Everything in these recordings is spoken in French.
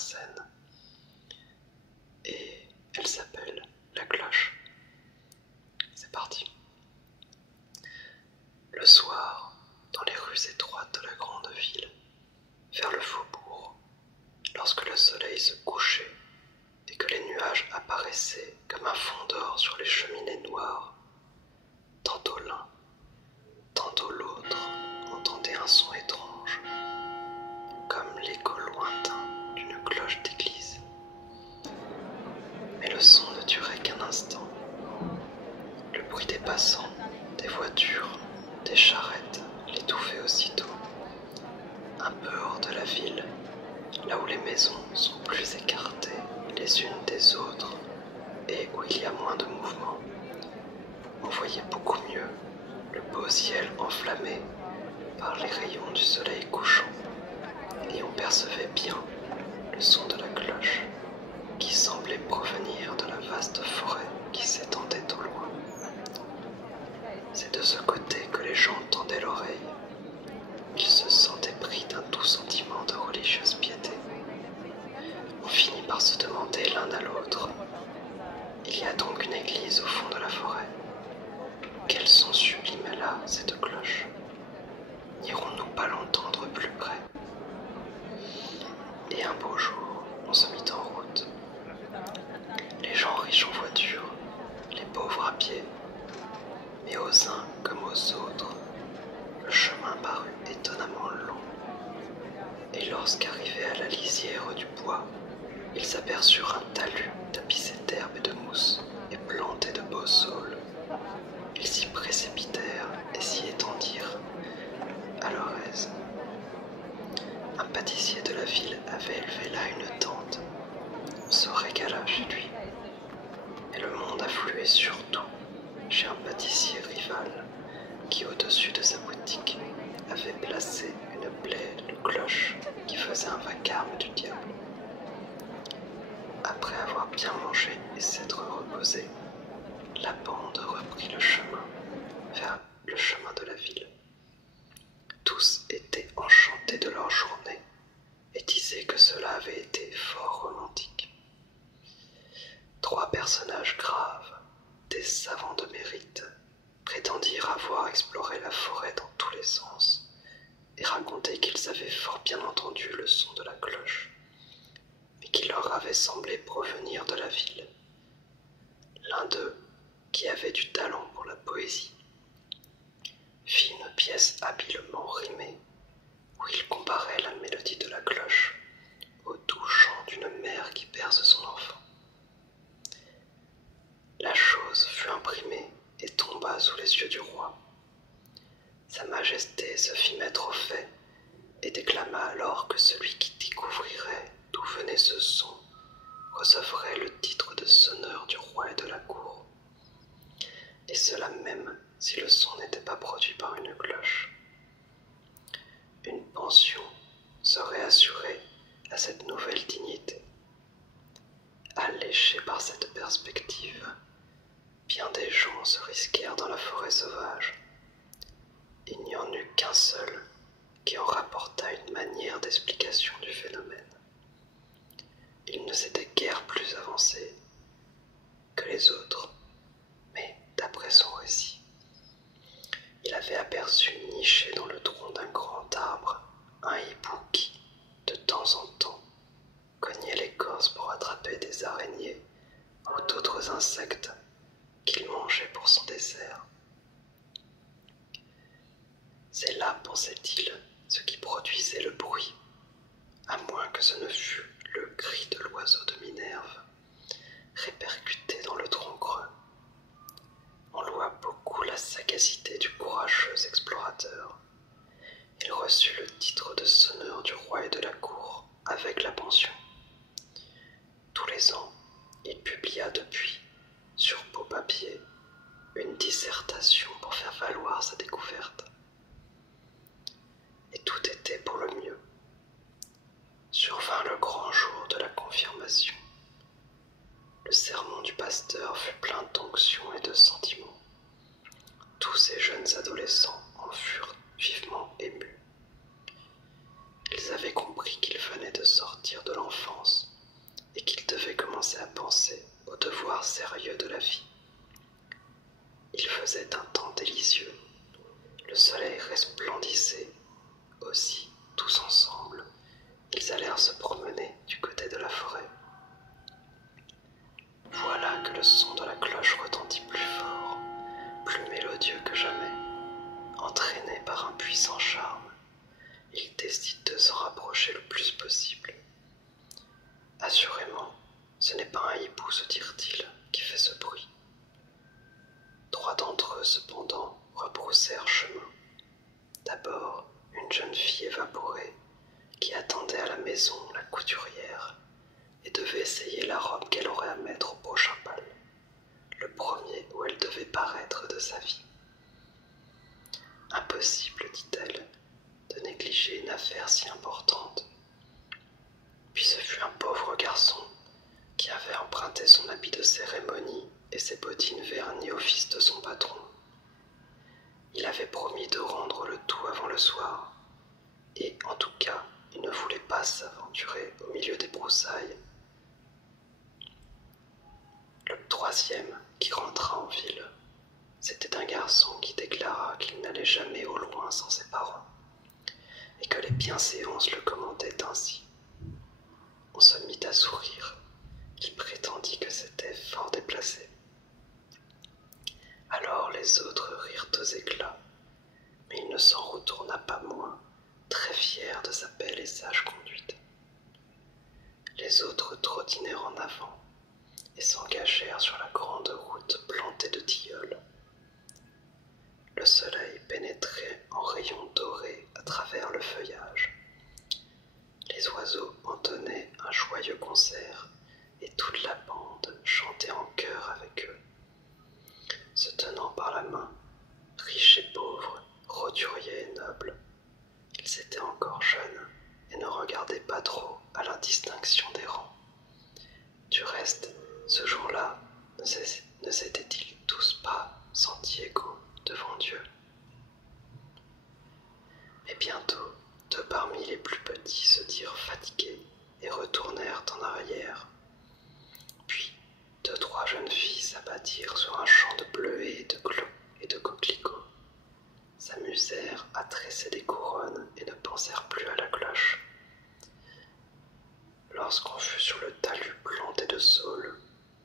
scène. Et elle s'appelle La Cloche. C'est parti. Le soir, dans les rues étroites de la grande ville, vers le faubourg, lorsque le soleil se couchait et que les nuages apparaissaient comme un fond d'or sur les cheminées noires, tantôt l'un, tantôt l'autre entendait un son étrange, comme l'écho lointain d'une cloche d'église. Mais le son ne durait qu'un instant. Le bruit des passants, des voitures, des charrettes l'étouffait aussitôt. Un peu hors de la ville, là où les maisons sont plus écartées les unes des autres et où il y a moins de mouvement, on voyait beaucoup mieux le beau ciel enflammé par les rayons du soleil couchant, et on percevait bien le son de la cloche qui semblait provenir de la vaste forêt qui s'étendait au loin. C'est de ce côté que les gens tendaient l'oreille. Ils se sentaient pris d'un doux sentiment de religieuse piété. On finit par se demander l'un à l'autre: il y a donc une église au fond de la forêt? Quel son sublime est là, cette cloche? N'irons-nous pas l'entendre plus près? Et un beau jour, on se mit en route. Les gens riches en voiture, les pauvres à pied. Mais aux uns comme aux autres, le chemin parut étonnamment long. Et lorsqu'arrivés à la lisière du bois, ils aperçurent un talus tapissé d'herbe et de mousse et planté de beaux saules. Ils s'y précipitèrent et s'y étendirent à leur aise. Un pâtissier de la ville avait élevé là une tente. On se régala chez lui. Mais le monde affluait surtout chez un pâtissier rival qui, au-dessus de sa boutique, avait placé une belle cloche qui faisait un vacarme du diable. Après avoir bien mangé et s'être reposé, la bande reprit le chemin vers le chemin de la ville. Tous étaient enchantés de leur journée et disaient que cela avait été fort romantique. 3 personnages graves, des savants de mérite, prétendirent avoir exploré la forêt dans tous les sens et racontaient qu'ils avaient fort bien entendu le son de la cloche, mais qui leur avait semblé provenir de la ville. L'un d'eux, qui avait du talent pour la poésie, fit une pièce habilement rimée où il comparait la mélodie de la cloche au doux chant d'une mère qui berce son enfant. La chose fut imprimée et tomba sous les yeux du roi. Sa Majesté se fit mettre au fait et déclama alors que celui qui découvrirait d'où venait ce son recevrait le titre de sonneur du roi et de la cour, et cela même si le son n'était pas produit par une cloche. Une pension serait assurée à cette nouvelle dignité. Alléchés par cette perspective, bien des gens se risquèrent dans la forêt sauvage. Il n'y en eut qu'un seul qui en rapporta une manière d'explication du phénomène. Il ne s'était guère plus avancé que les autres, mais d'après son récit, il avait aperçu niché dans le tronc d'un grand arbre un hibou qui, de temps en temps, cognait l'écorce pour attraper des araignées ou d'autres insectes qu'il mangeait pour son dessert. C'est là, pensait-il, ce qui produisait le bruit, à moins que ce ne fût le cri de l'oiseau de Minerve, répercuté dans le tronc creux. On loua beaucoup la sagacité du courageux explorateur. Il reçut le titre de sonneur du roi et de la cour, avec la pension. Tous les ans, il publia depuis, sur beau papier, une dissertation pour faire valoir sa découverte. Et tout était pour le mieux. Survint le grand jour de la confirmation. Le sermon du pasteur fut plein d'onction et de sentiments. Tous ces jeunes adolescents en furent vivement émus. Ils avaient compris qu'ils venaient de sortir de l'enfance qu'il devait commencer à penser aux devoirs sérieux de la vie. Il faisait un temps délicieux. Le soleil resplendissait. Aussi, tous ensemble, ils allèrent se promener du côté de la forêt. Voilà que le son de la cloche retentit plus fort, plus mélodieux que jamais. Entraîné par un puissant charme, il décide de s'en rapprocher le plus possible. Assurément, ce n'est pas un hibou, se dirent-ils, qui fait ce bruit. 3 d'entre eux, cependant, rebroussèrent chemin. D'abord, une jeune fille évaporée, qui attendait à la maison la couturière et devait essayer la robe qu'elle aurait à mettre au prochain bal, le premier où elle devait paraître de sa vie. Impossible, dit-elle, de négliger une affaire si importante. Puis ce fut un pauvre garçon qui avait emprunté son habit de cérémonie et ses bottines vernies au fils de son patron. Il avait promis de rendre le tout avant le soir, et en tout cas, il ne voulait pas s'aventurer au milieu des broussailles. Le 3e qui rentra en ville, c'était un garçon qui déclara qu'il n'allait jamais au loin sans ses parents, et que les bienséances le commandaient ainsi. On se mit à sourire. Il prétendit que c'était fort déplacé. Alors les autres rirent aux éclats, mais il ne s'en retourna pas moins, très fier de sa belle et sage conduite. Les autres trottinèrent en avant et s'engagèrent sur la grande route plantée de tilleuls. Le soleil pénétrait en rayons dorés à travers le feuillage. Les oiseaux entonnaient un joyeux concert et toute la bande chantait en chœur avec eux. Se tenant par la main, riches et pauvres, roturiers et nobles, ils étaient encore jeunes et ne regardaient pas trop à l'indistinction des rangs. Du reste, ce jour-là, ne s'étaient-ils tous pas sentis égaux devant Dieu? Mais bientôt, 2 parmi les plus petits se dirent fatigués et retournèrent en arrière. Puis, 2-3 jeunes filles s'abattirent sur un champ de bleuets et de coquelicots, s'amusèrent à tresser des couronnes et ne pensèrent plus à la cloche. Lorsqu'on fut sur le talus planté de saules,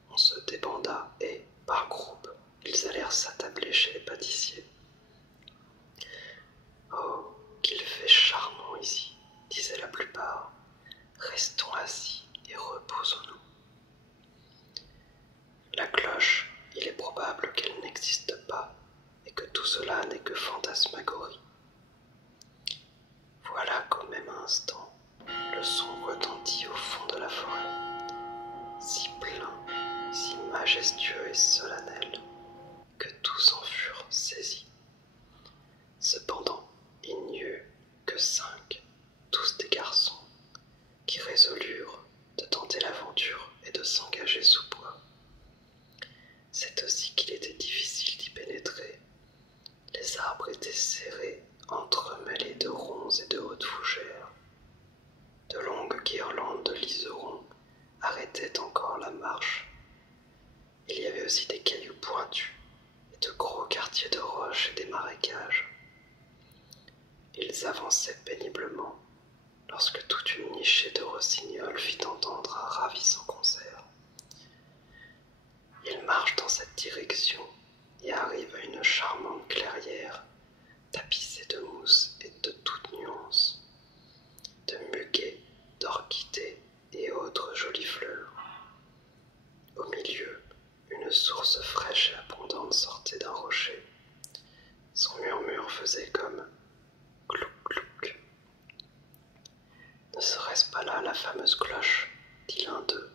on se débanda et, par groupes, ils allèrent s'attabler chez les pâtissiers. « Oh, qu'il fait charmant ici !» disaient la plupart. « Restons assis et reposons-nous. » La cloche, il est probable qu'elle n'existe pas et que tout cela n'est que fantasmagorie. Voilà qu'au même instant, le son retentit au fond de la forêt, si plein, si majestueux et solennel, que tous en furent saisis. Cependant, il n'y eut que 5, tous des garçons, qui résolurent de tenter l'aventure et de s'engager sous bois. C'est aussi qu'il était difficile d'y pénétrer. Les arbres étaient serrés, entremêlés de ronds et de hautes fougères. De longues guirlandes de liserons arrêtaient encore la marche. Il y avait aussi des cailloux pointus et de gros quartiers de roches et des marécages. Ils avançaient péniblement lorsque toute une nichée de rossignols fit entendre un ravissant concert. Ils marchent dans cette direction et arrivent à une charmante clairière tapissée de mousse et de toutes nuances, de muguets, d'orchidées et autres jolies fleurs. Au milieu, une source fraîche et abondante sortait d'un rocher. Son murmure faisait comme clouc clouc. Ne serait-ce pas là la fameuse cloche, dit l'un d'eux,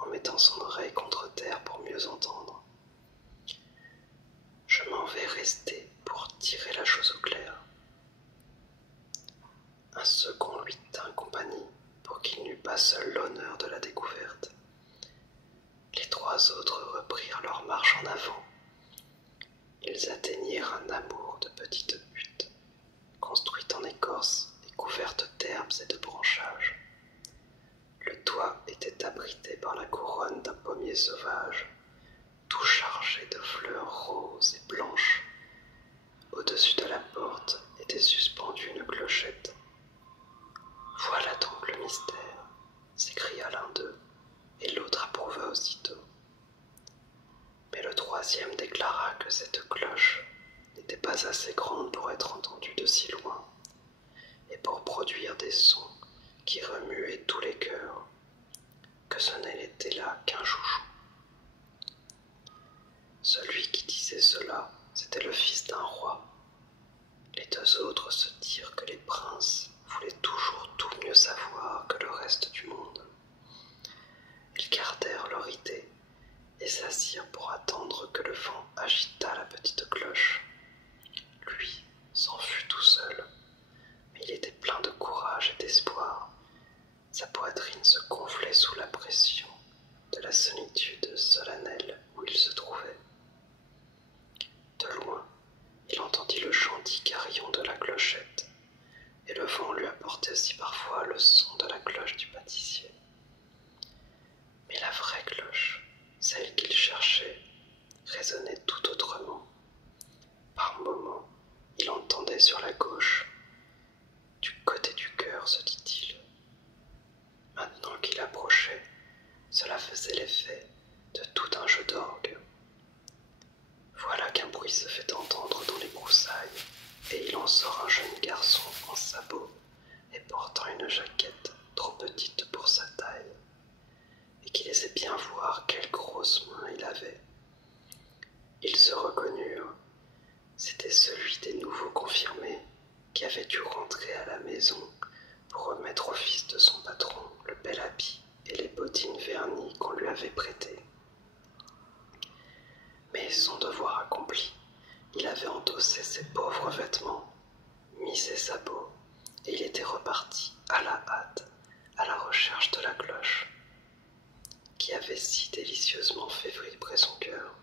en mettant son oreille contre terre pour mieux entendre. Je m'en vais rester pour tirer la chose au clair. Un second lui tint compagnie pour qu'il n'eût pas seul l'honneur de la découverte. Les 3 autres reprirent leur marche en avant. Ils atteignirent un amour de petites huttes, construites en écorce et couvertes d'herbes et de branchages. Le toit était abrité par la couronne d'un pommier sauvage, tout chargé de fleurs roses et blanches. Au-dessus de la porte était suspendue une clochette. Voilà donc le mystère, s'écria l'un d'eux, et l'autre approuva aussitôt. Mais le troisième déclara que cette cloche n'était pas assez grande pour être entendue de si loin, et pour produire des sons qui remuaient tous les cœurs, que ce n'était là qu'un chouchou. Celui qui disait cela, c'était le fils d'un roi. Les deux autres se dirent que les princes voulaient toujours tout mieux savoir que le reste du monde. Ils gardèrent leur idée et s'assirent pour attendre que le vent agitât la petite cloche. Lui s'en fut tout seul, mais il était plein de courage et d'espoir. Sa poitrine se gonflait sous la pression de la solitude solennelle où il se trouvait. De loin, il entendit le chantier carillon de la clochette, et le vent lui apportait aussi parfois le son de la cloche du pâtissier. Mais la vraie cloche, celle qu'il cherchait, résonnait tout autrement. Par moments, il entendait sur la gauche, du côté du cœur, se dit-il. Maintenant qu'il approchait, cela faisait l'effet de tout un jeu d'orgue. Voilà qu'un bruit se fait entendre dans les broussailles, et il en sort un jeune garçon en sabots et portant une jaquette trop petite pour sa taille, et qui laissait bien voir quelles grosses mains il avait. Ils se reconnurent. C'était celui des nouveaux confirmés qui avait dû rentrer à la maison pour remettre au fils de son patron le bel habit et les bottines vernies qu'on lui avait prêtées. Mais son devoir accompli, il avait endossé ses pauvres vêtements, mis ses sabots, et il était reparti à la hâte à la recherche de la cloche, qui avait si délicieusement fait vibrer son cœur.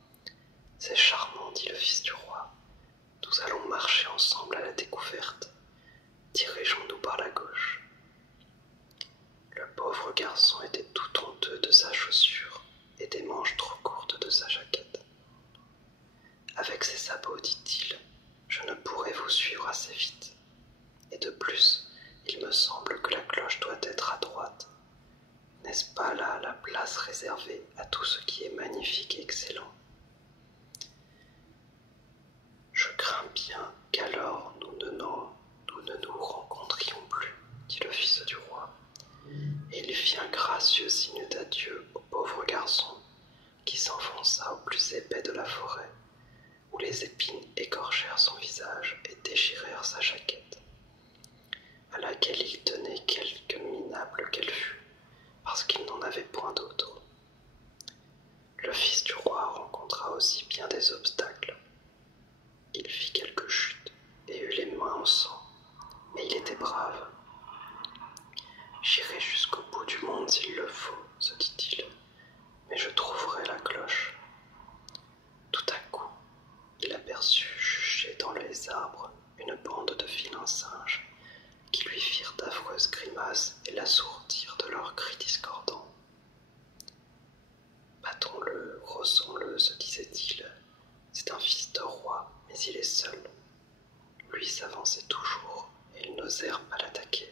« C'est charmant, dit le fils du roi. Nous allons marcher ensemble à la découverte. Dirigeons-nous par la gauche. » Le pauvre garçon était tout honteux de sa chaussure et des manches trop courtes de sa jaquette. « Avec ces sabots, dit-il, je ne pourrai vous suivre assez vite. Et de plus, il me semble que la cloche doit être à droite. N'est-ce pas là la place réservée à tout ce qui est magnifique et excellent? Je crains bien qu'alors nous ne nous rencontrions plus, dit le fils du roi. Et il fit un gracieux signe d'adieu au pauvre garçon, qui s'enfonça au plus épais de la forêt, où les épines écorchèrent son visage et déchirèrent sa jaquette, à laquelle il tenait quelque minable qu'elle fût, parce qu'il n'en avait point d'autre. Le fils du roi rencontra aussi bien des obstacles. Il fit quelques chutes et eut les mains en sang, mais il était brave. « J'irai jusqu'au bout du monde s'il le faut, se dit-il, mais je trouverai la cloche. » Tout à coup, il aperçut jucher dans les arbres une bande de vilains singes qui lui firent d'affreuses grimaces et l'assourdirent de leurs cris discordants. « Battons-le, rossons-le, se disait-il. C'est un fils de roi, mais il est seul. » Lui s'avançait toujours, et ils n'osèrent pas l'attaquer.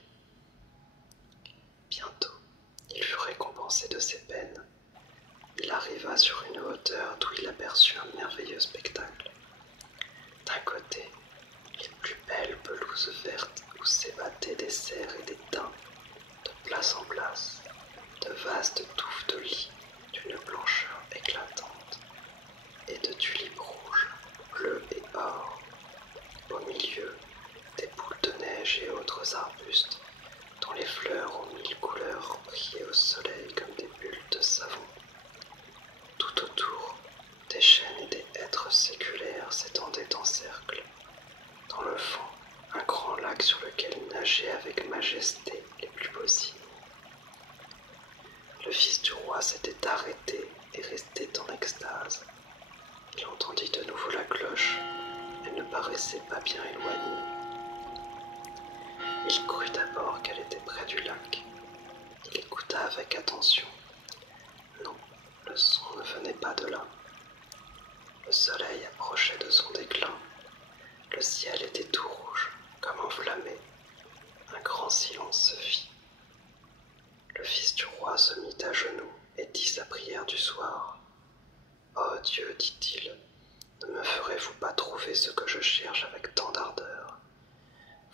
Bientôt, il fut récompensé de ses peines. Il arriva sur une hauteur d'où il aperçut un merveilleux spectacle. D'un côté, les plus belles pelouses vertes où s'ébattaient des cerfs et des daims, de place en place, de vastes touffes de lis d'une blancheur éclatante, et de tulipes rouges, bleues et or. Au milieu, des boules de neige et autres arbustes, dont les fleurs aux mille couleurs brillaient au soleil comme des bulles de savon. Tout autour, des chênes et des hêtres séculaires s'étendaient en cercle. Dans le fond, un grand lac sur lequel nageaient avec majesté les plus beaux cygnes. Le fils du roi s'était arrêté et restait en extase. Il entendit de nouveau la cloche. Elle ne paraissait pas bien éloignée. Il crut d'abord qu'elle était près du lac. Il écouta avec attention. Non, le son ne venait pas de là. Le soleil approchait de son déclin. Le ciel était tout rouge, comme enflammé. Un grand silence se fit. Le fils du roi se mit à genoux et dit sa prière du soir. « Oh Dieu, dit-il, ne me ferez-vous pas trouver ce que je cherche avec tant d'ardeur?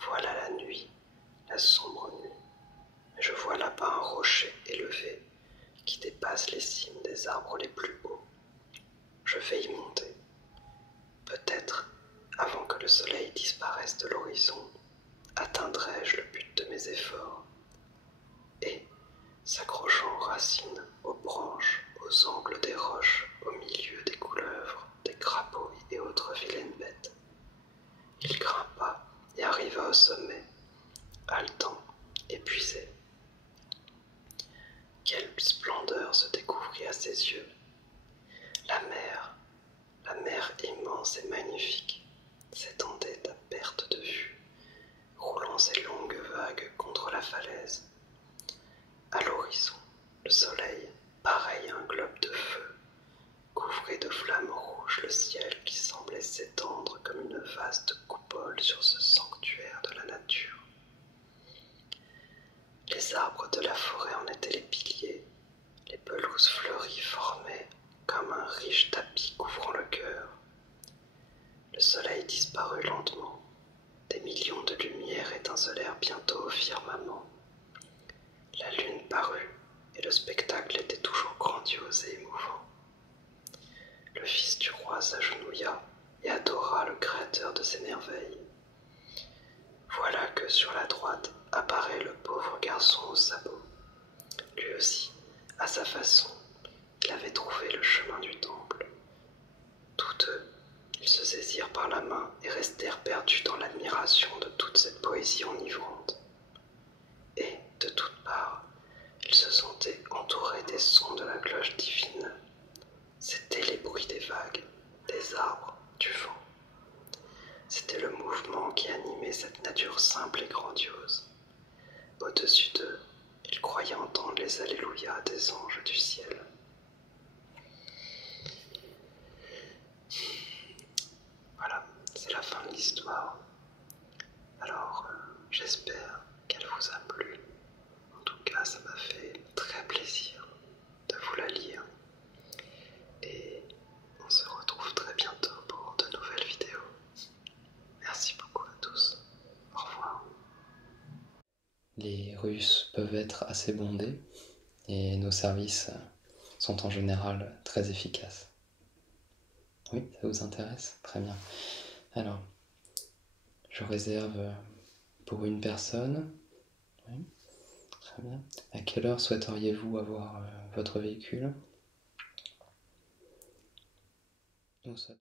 Voilà la nuit, la sombre nuit, et je vois là-bas un rocher élevé qui dépasse les cimes des arbres les plus hauts. Je vais y monter. Peut-être, avant que le soleil disparaisse de l'horizon, atteindrai-je le but de mes efforts. Et, s'accrochant aux racines, aux branches, aux angles des roches, au milieu des couleuvres, des crapauds et autres vilaines bêtes, il grimpa et arriva au sommet, haletant, épuisé. Quelle splendeur se découvrit à ses yeux! La mer immense et magnifique, s'étendait à perte de vue, roulant ses longues vagues contre la falaise. À l'horizon, le soleil, pareil à un globe de feu, couvrait de flammes rouges le ciel qui semblait s'étendre comme une vaste coupole sur ce sanctuaire de la nature. Les arbres de la forêt en étaient les piliers, les pelouses fleuries formaient comme un riche tapis couvrant le cœur. Le soleil disparut lentement, des millions de lumières étincelèrent bientôt au firmament. La lune parut, et le spectacle était toujours grandiose et émouvant. Le fils du roi s'agenouilla et adora le créateur de ces merveilles. Voilà que sur la droite apparaît le pauvre garçon aux sabots. Lui aussi, à sa façon, il avait trouvé le chemin du temple. Tous deux, ils se saisirent par la main et restèrent perdus dans l'admiration de toute cette poésie enivrante. Et, de toutes parts, ils se sentaient entourés des sons de la cloche divine. C'étaient les bruits des vagues, des arbres, du vent. C'était le mouvement qui animait cette nature simple et grandiose. Au-dessus d'eux, ils croyaient entendre les alléluia des anges du ciel. Voilà, c'est la fin de l'histoire. Alors, j'espère qu'elle vous a plu. En tout cas, ça m'a fait très plaisir de vous la lire. Et on se retrouve très bientôt pour de nouvelles vidéos. Merci beaucoup à tous. Au revoir. Les Russes peuvent être assez bondés et nos services sont en général très efficaces. Oui, ça vous intéresse? Très bien. Alors, je réserve pour une personne. Oui, très bien. À quelle heure souhaiteriez-vous avoir votre véhicule?